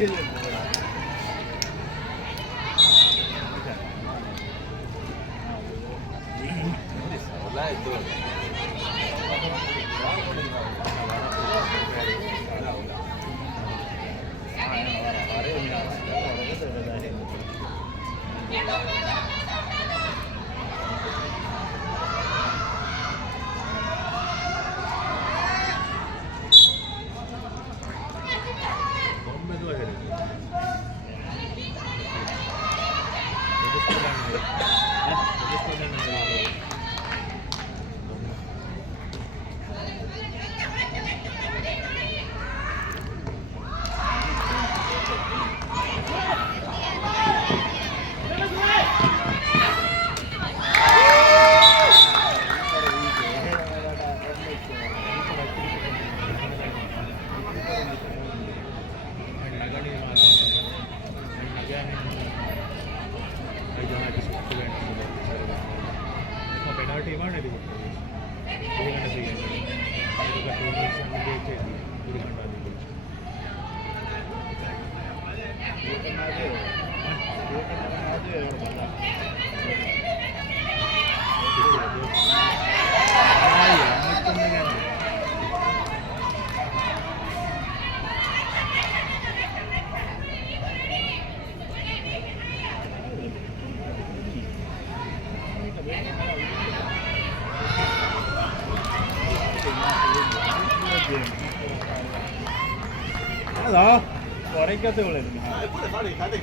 谢谢你。Hello. Por ahí que te volvemos. Ah, por ahí, por ahí.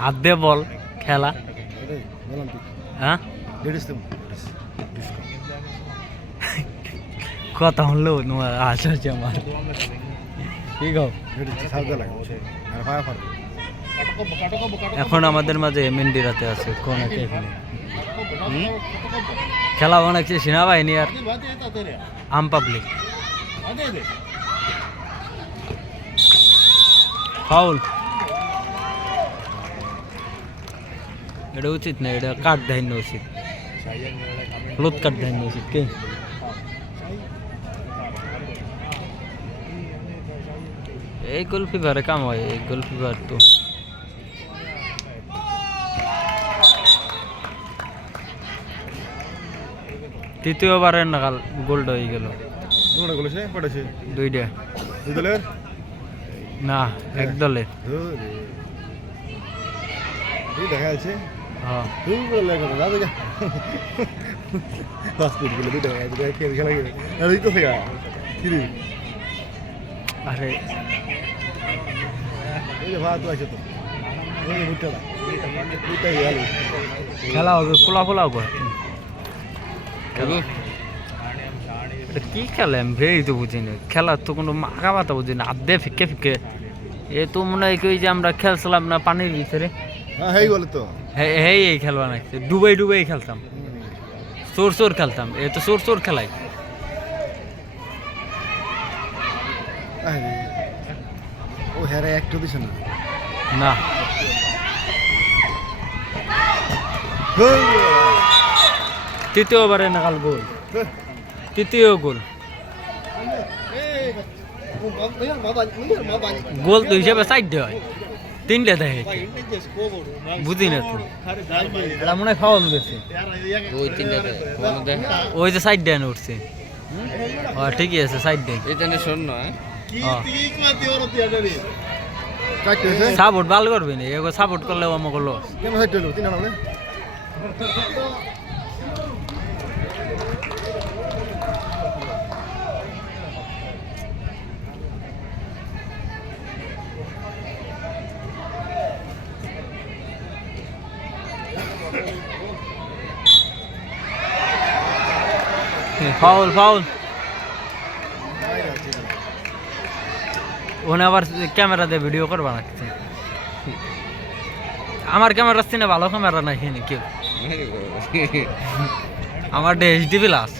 হাত দিয়ে বল, খেলা। হ্যাঁ? কথা তোমার আশা হচ্ছে আমার। এখন আমাদের মাঝে মেন্ডিরাতে আছে, কোন এখানে। খেলা বানাচ্ছে সেনাবাহিনী আর আম পাবলিক ফাউল এটা উচিত না এটা কাঠ না উচিত হলুদ কাঠ না উচিত কে এই গোল ফিভারে কাম হয় এই গোল ফিভার তো তৃতীয়বারের নাগাল গোলটা হয়ে গেল দুটো গলেছে পড়েছে দুইটা দুই দলের না এক দলে দুই দেখা যাচ্ছে হ্যাঁ। খেলা আর হবে ফোলা ফোলা হবে কি খেলে? আমি ভেরি তো বুঝি না। খেলার তো কোনো মাগা বাতা বুঝি না। আধে ফিকে ফিকে। এ তো মনে হয় কি যে আমরা খেলছিলাম না পানির ভিতরে? হ্যাঁ হেই বলে তো। হে- হেই এই খেলবা নাকি ডুবাই ডুবাই খেলতাম। চোর চোর খেলতাম। এ তো চোর চোর খেলাই। ও হ্যাঁ একটু দিছে না। না। তৃতীয়বারে নাগাল গোল। তৃতীয় গোল। গোল তো হিসেবে সাইড হয়। তিনটে দেখে বুঝি না তো। এটা মনে হয় ফাউল গেছে ওই তিনটাতে ওই যে সাইড দেন উঠছে। ও ঠিকই আছে সাইড দে এটা নিয়ে শোন না সাপোর্ট ভালো করবি না সাপোর্ট করলে আমাকে লস কেন চারটে তিন ফাউল ফাউল ওনে আবার ক্যামেরা দিয়ে ভিডিও করবা লাগছে। আমার ক্যামেরা সিনে ভালো ক্যামেরা নাই হেনি কেউ। আমার এইচডি প্লাস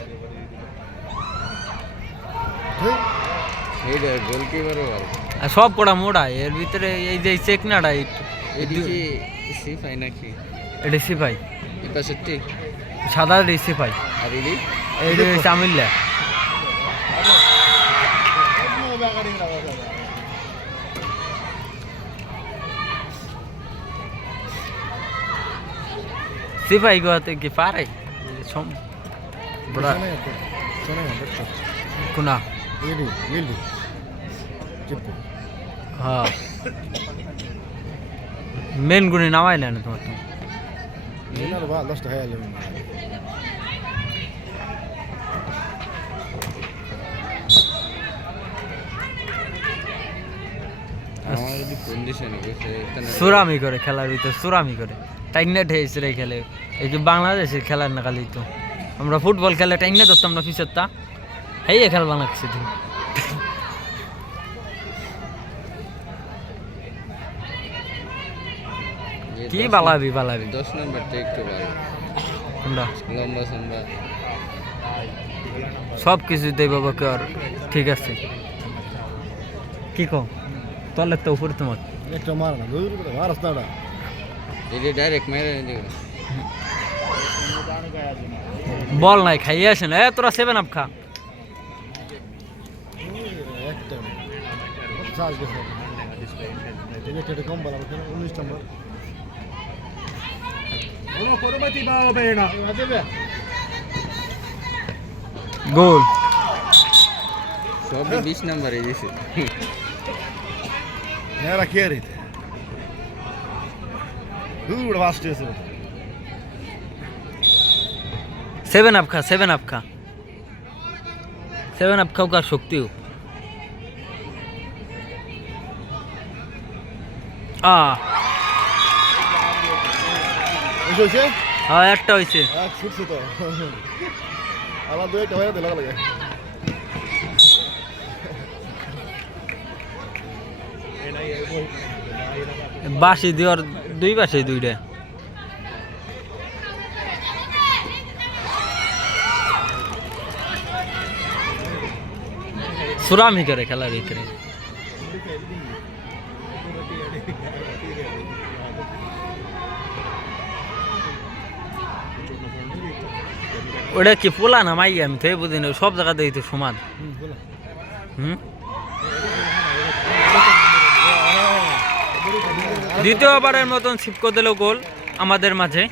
সব কটা মোড়া এর ভিতরে এই যে চেকনাটা এদিকে সি পাই নাকি? এটা সিপাই এটা সাদা রেসে পাই। চামিল্লা। সিপাই গোয়াতে কি পারে? হ্যাঁ। মেন গুণে নামাইলেন তোমার তোমার মিনার বা দশটা হয়ে গেল সুরামি করে খেলার ভিতরে সুরামি করে। টাইগনা ঠেয়েছে রে খেলে। এই যে বাংলাদেশের খেলার না খালি তো। আমরা ফুটবল খেলে টাইগনা হচ্ছে আমরা ফিসের তা হেয়ে খেলবা লাগছে তুমি। কি বালাবি বালাবি? দশ নম্বরটা একটু ভালো। কোনটা? লম্বা সম্বা সব কিছুতেই বাবা কে আর ঠিক আছে। কি কো তলে তো উপরে তোমার। একটা মার না দূর করে মার রাস্তাটা। এটা ডাইরেক্ট মেরে দিবে বল নাই খাইয়ে আসে না। এ তোরা সেভেন আপ খা। একটা। চার্জ গেছে। এটা কম বলা উনিশ নম্বর। गोल सब बीस नंबर है जैसे मेरा क्या रही थे दूर वास्ते से सेवन आपका सेवन आपका सेवन आपका का शक्ति हो आ হয়েছে হ্যাঁ একটা হয়েছে। এক ছুটছে তো। আমার দু একটা হয়ে লাগে বাসি দেওয়ার দুই পাশে দুইটা। সুরামি করে খেলার ভিতরে। ওটা কি পোলা না মাই আমি তো বুঝি না সব জায়গাতেই তো সমান। হুম বলো দ্বিতীয়বারের মতন ছিপকো দিল গোল আমাদের মাঝে।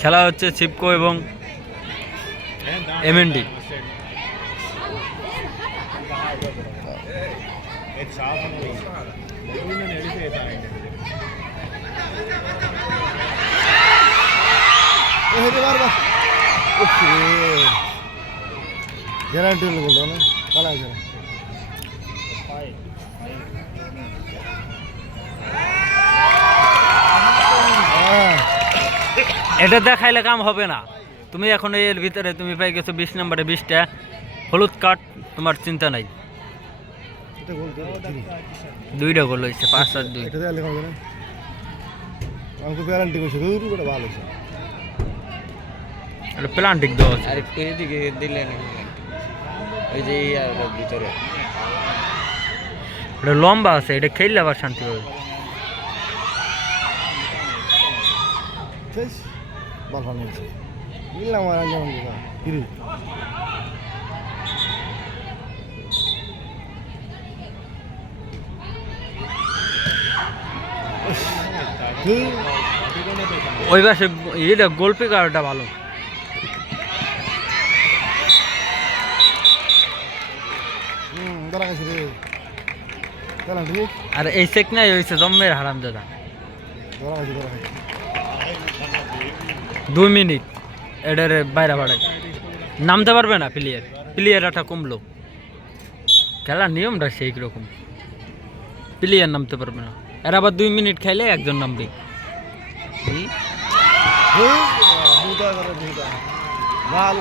খেলা হচ্ছে ছিপকো এবং এমএনডি एक হেঁটে মারবা গ্যারান্টি বলতো না? কালা আছে হ্যাঁ। এটা দেখাইলে কাম হবে না। তুমি এখন এর ভিতরে তুমি পাই গেছো বিশ নম্বরে বিশটা। হলুদ কার্ড তোমার চিন্তা নাই। দুইটা গোল হয়েছে পাঁচ আর দুই এটা দেওয়া লেখা হবে না আমাকে গ্যারান্টি করছে দূর করে ভালো হয়েছে। এটা প্লান্টিক দেওয়া আছে। আর একটু এদিকে দিলে নাকি ওই যে ইয়ার ভিতরে। এটা লম্বা আছে এটা খেললে আবার শান্তি পাবে। বল ভালো হয়েছে দিলাম আর যেমন কিরি ধুর ঠিকানা তো এখানে। ওই পাশে এটা গোলপি কারটা ভালো। আর এই চেক নাই হয়েছে জম্মের হারাম দাদা দুই মিনিট এটার বাইরে বাড়াই নামতে পারবে না প্লেয়ার প্লেয়ার একটা কমলো। খেলার নিয়মটা সেই রকম। প্লেয়ার নামতে পারবে না। এর আবার দুই মিনিট খাইলে একজন নামবে